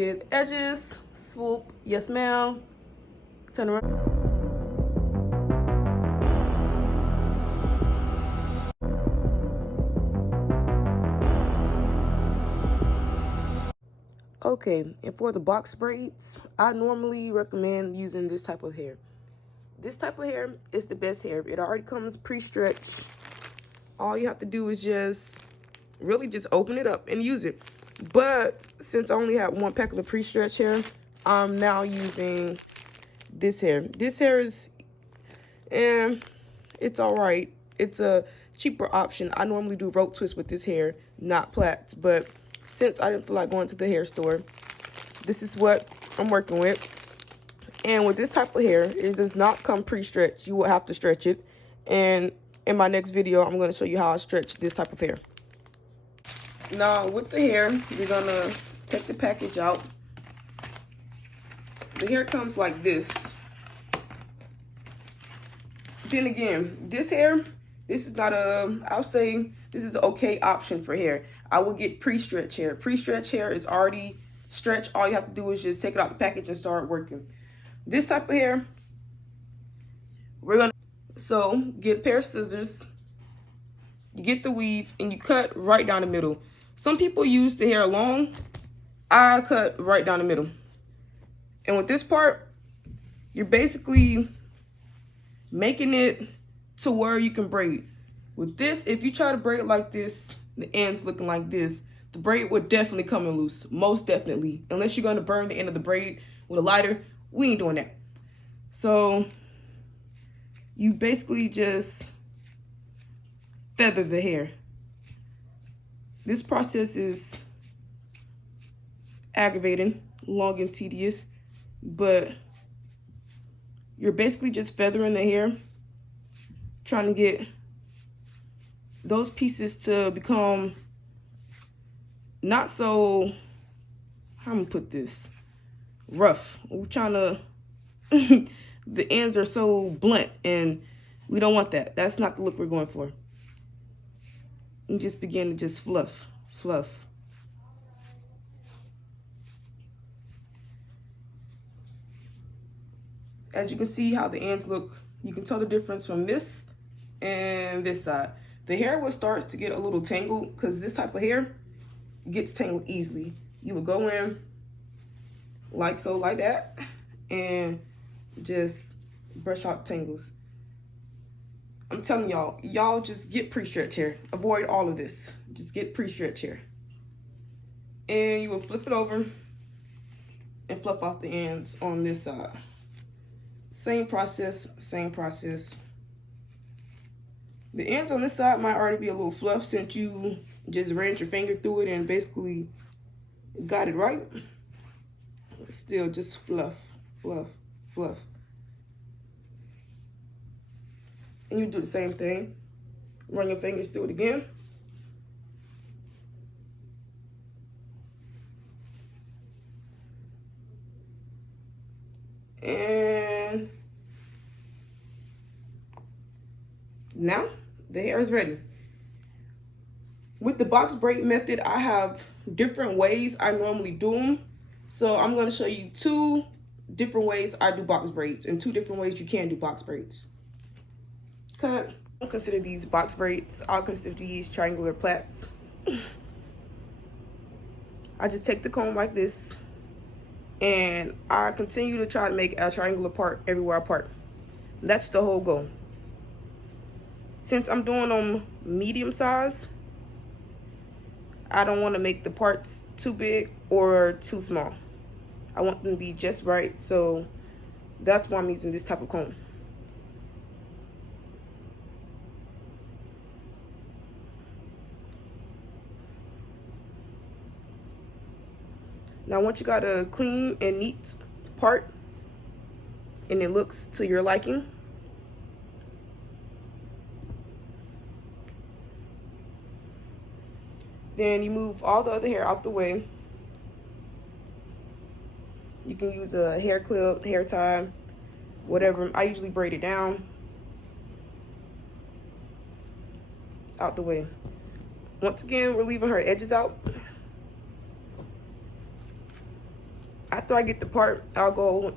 did the edges, swoop, yes ma'am, turn around. Okay, and for the box braids, I normally recommend using this type of hair. This type of hair is the best hair. It already comes pre-stretched. All you have to do is really just open it up and use it. But since I only have one pack of the pre-stretched hair, I'm now using this hair. This hair is, it's all right. It's a cheaper option. I normally do rope twists with this hair, not plaits. But since I didn't feel like going to the hair store, this is what I'm working with. And with this type of hair, it does not come pre-stretched. You will have to stretch it. And in my next video, I'm going to show you how I stretch this type of hair. Now, with the hair, you're going to take the package out. The hair comes like this. Then again, this hair, this is not I'll say this is an okay option for hair. I will get pre-stretched hair. Pre-stretched hair is already stretched. All you have to do is just take it out the package and start working. This type of hair, so get a pair of scissors, you get the weave, and you cut right down the middle. Some people use the hair long. I cut right down the middle. And with this part, you're basically making it to where you can braid. With this, if you try to braid like this, the ends looking like this, the braid would definitely come in loose, most definitely. Unless you're gonna burn the end of the braid with a lighter, we ain't doing that. So you basically just feather the hair. This process is aggravating, long and tedious, but you're basically just feathering the hair, trying to get those pieces to become not so, how I'm gonna put this, rough. We're trying to, the ends are so blunt and we don't want that. That's not the look we're going for. And just begin to just fluff, fluff. As you can see how the ends look, you can tell the difference from this and this side. The hair will start to get a little tangled because this type of hair gets tangled easily. You would go in like so, like that, and just brush out tangles. I'm telling y'all, y'all just get pre-stretched hair. Avoid all of this. Just get pre-stretched hair. And you will flip it over and flip off the ends on this side. Same process, same process. The ends on this side might already be a little fluff since you just ran your finger through it and basically got it right. Still just fluff, fluff, fluff. And you do the same thing. Run your fingers through it again. And now the hair is ready. With the box braid method, I have different ways I normally do them. So I'm going to show you 2 different ways I do box braids and 2 different ways you can do box braids. Cut. I don't consider these box braids. I'll consider these triangular plaits. I just take the comb like this and I continue to try to make a triangular part everywhere I part. That's the whole goal. Since I'm doing them medium size, I don't want to make the parts too big or too small. I want them to be just right, so that's why I'm using this type of comb. Now once you got a clean and neat part and it looks to your liking, then you move all the other hair out the way. You can use a hair clip, hair tie, whatever. I usually braid it down, out the way. Once again, we're leaving her edges out. After I get the part, I'll go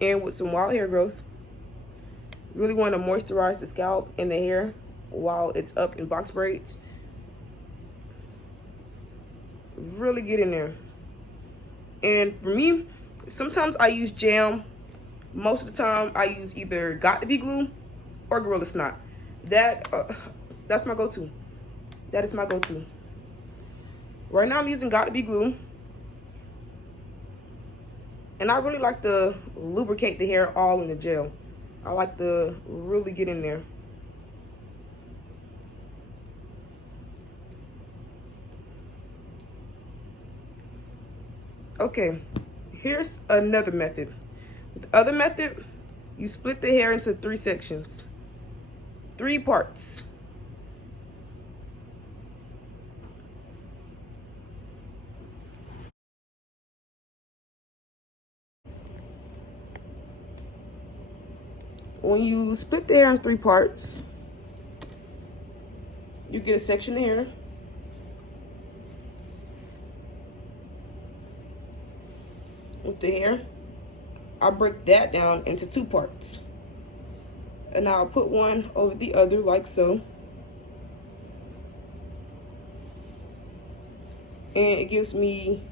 in with some wild hair growth. Really want to moisturize the scalp and the hair while it's up in box braids. Really get in there. And for me, sometimes I use jam. Most of the time I use either Got to Be glue or Gorilla Snot. That's my go-to. That is my go-to. Right now I'm using Got to Be glue. And I really like to lubricate the hair all in the gel. I like to really get in there. Okay, here's another method. With the other method, you split the hair into 3 sections, 3 parts. When you split the hair in 3 parts, you get a section of hair. With the hair, I'll break that down into 2 parts. And I'll put one over the other like so. And it gives me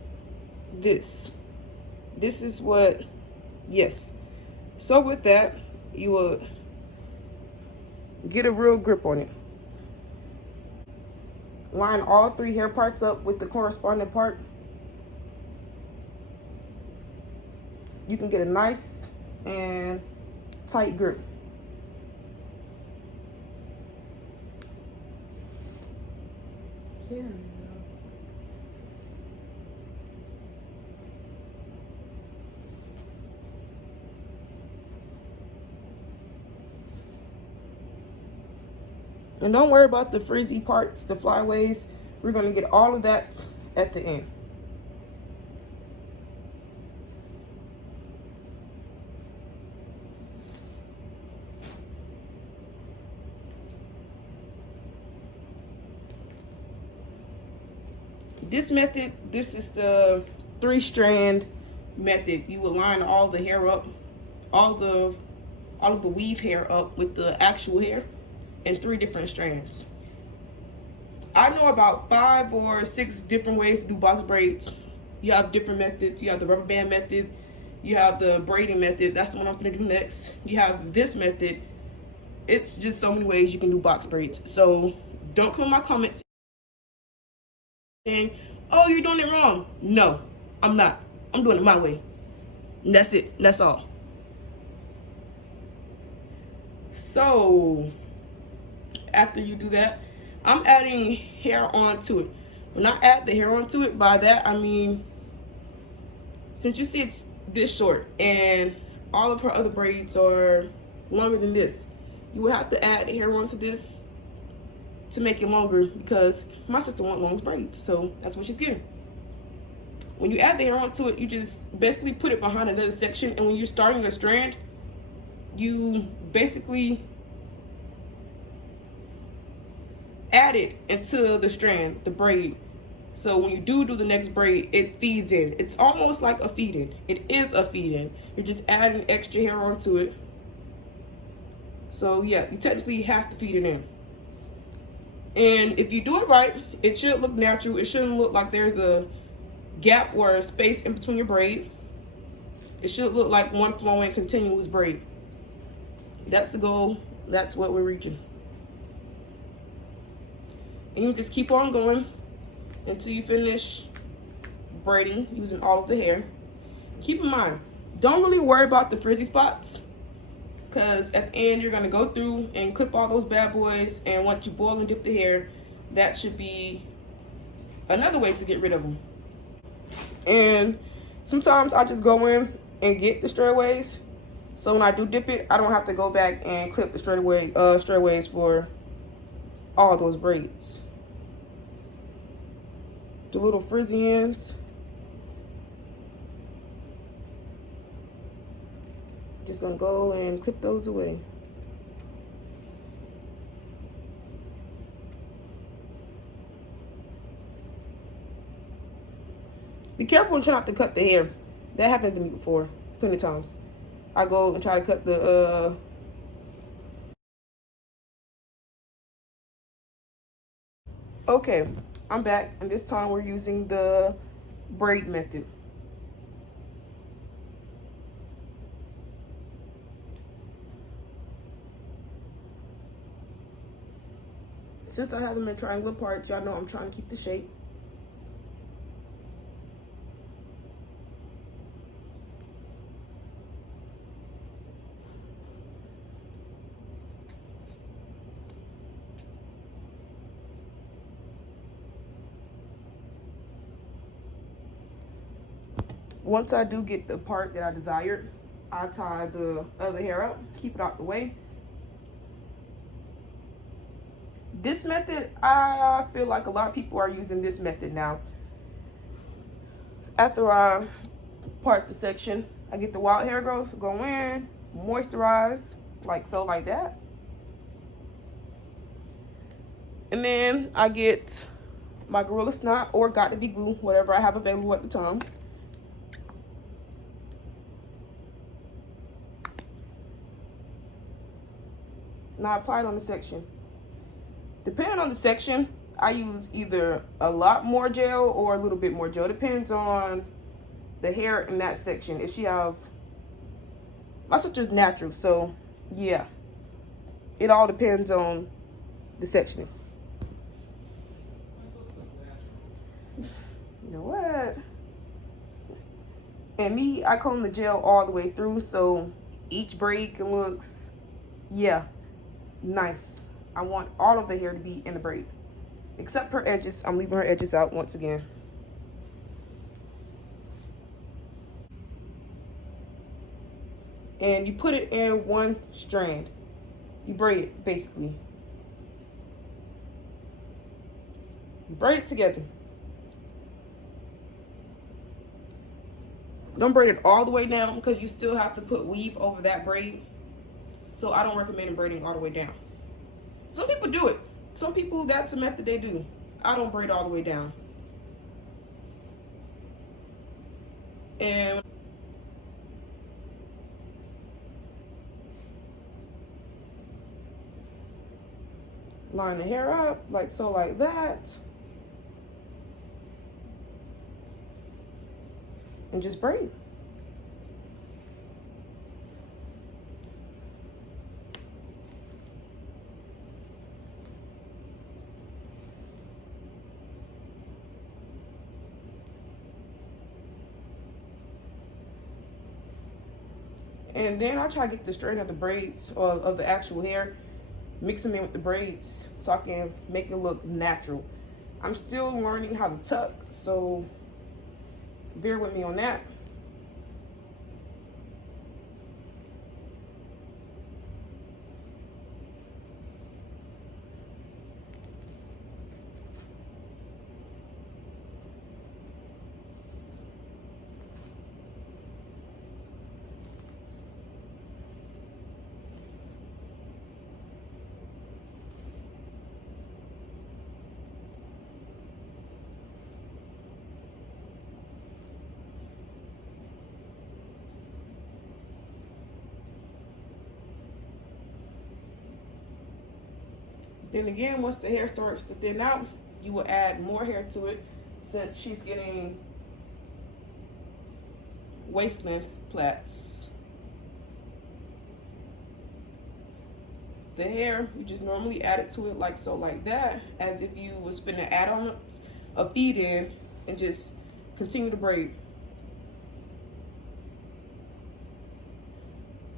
this. This is what, yes. So with that, you will get a real grip on it. Line all 3 hair parts up with the corresponding part. You can get a nice and tight grip. Here we go. And don't worry about the frizzy parts, the flyaways. We're going to get all of that at the end. This method, this is the 3-strand method. You will line all the hair up, all of the weave hair up with the actual hair in 3 different strands. I know about 5 or 6 different ways to do box braids. You have different methods. You have the rubber band method. You have the braiding method. That's the one I'm gonna do next. You have this method. It's just so many ways you can do box braids. So don't come in my comments saying, oh, you're doing it wrong. No, I'm not. I'm doing it my way. And that's it. That's all. So after you do that, I'm adding hair onto it. When I add the hair onto it, by that I mean, since you see it's this short and all of her other braids are longer than this, you will have to add hair onto this to make it longer, because my sister wants long braids, so that's what she's getting. When you add the hair onto it, you just basically put it behind another section, and when you're starting a strand, you basically add it into the strand, the braid. So when you do the next braid, it feeds in. It's almost like a feed-in. It is a feed-in. You're just adding extra hair onto it. So yeah, you technically have to feed it in. And if you do it right, it should look natural. It shouldn't look like there's a gap or a space in between your braid. It should look like one flowing continuous braid. That's the goal. That's what we're reaching. And you just keep on going until you finish braiding using all of the hair. Keep in mind, don't really worry about the frizzy spots, because at the end you're going to go through and clip all those bad boys, and once you boil and dip the hair, that should be another way to get rid of them. And sometimes I just go in and get the straightaways, so when I do dip it, I don't have to go back and clip the straightaways for all those braids. The little frizzy ends, just gonna go and clip those away. Be careful and try not to cut the hair. That happened to me before, plenty of times. I go and try to cut the okay, I'm back, and this time we're using the braid method. Since I have them in triangular parts, y'all know I'm trying to keep the shape. Once I do get the part that I desired, I tie the other hair up, keep it out the way. This method, I feel like a lot of people are using this method now. After I part the section, I get the wild hair growth, go in, moisturize, like so, like that. And then I get my Gorilla Snot or Got to Be Glue, whatever I have available at the time. Now I apply it on the section. Depending on the section, I use either a lot more gel or a little bit more gel. Depends on the hair in that section. If she have, my sister's natural, so yeah, it all depends on the sectioning. You know what? And me, I comb the gel all the way through, so each braid can looks, yeah, nice. I want all of the hair to be in the braid, except her edges. I'm leaving her edges out once again. And you put it in one strand. You braid it, basically. You braid it together. Don't braid it all the way down because you still have to put weave over that braid. So I don't recommend braiding all the way down. Some people do it. Some people, that's a method they do. I don't braid all the way down. And line the hair up, like so, like that. And just braid. And then I try to get the straight of the braids or of the actual hair, mix them in with the braids so I can make it look natural. I'm still learning how to tuck, so bear with me on that. Then again, once the hair starts to thin out, you will add more hair to it since she's getting waist length plaits. The hair, you just normally add it to it like so, like that, as if you was finna add on a feed in and just continue to braid.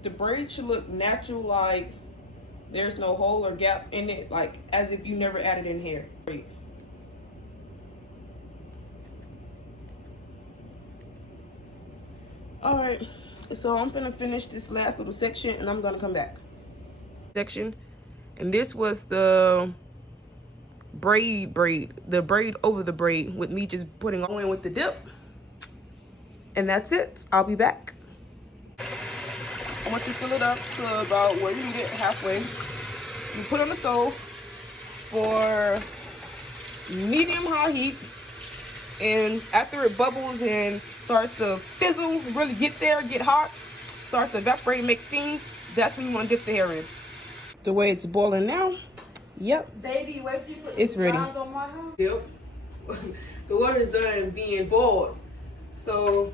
The braid should look natural, like there's no hole or gap in it, like as if you never added in hair. All right, so I'm gonna finish this last little section and I'm gonna come back. Section, and this was the braid, the braid over the braid with me just putting on with the dip. And that's it. I'll be back. I want you to fill it up to about where you need it, halfway. You put on the stove for medium high heat. And after it bubbles and starts to fizzle, really get there, get hot, starts to evaporate, make steam, that's when you want to dip the hair in. The way it's boiling now, yep, baby, wait till you put it's ready. on my house. Yep. The water is done being boiled. So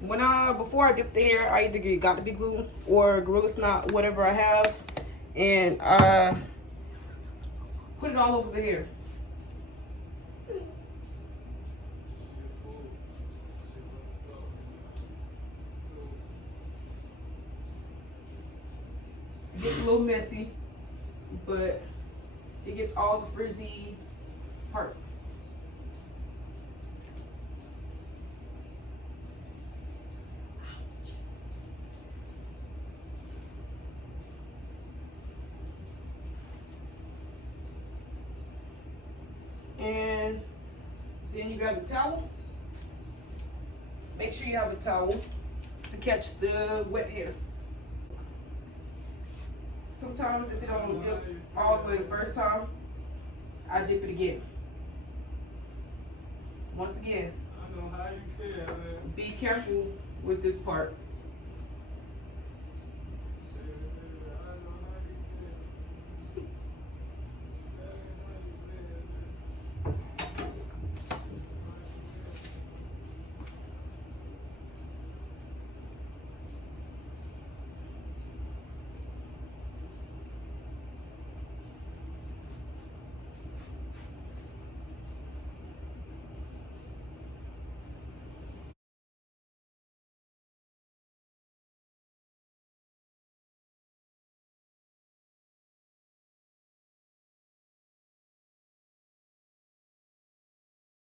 before I dip the hair, I either get Got to Be glue or Gorilla Snot, whatever I have, and I put it all over the hair. It gets a little messy, but it gets all the frizzy parts. And then you grab the towel. Make sure you have a towel to catch the wet hair. Sometimes if it don't dip all the way the first time, I dip it again. Once again, be careful with this part.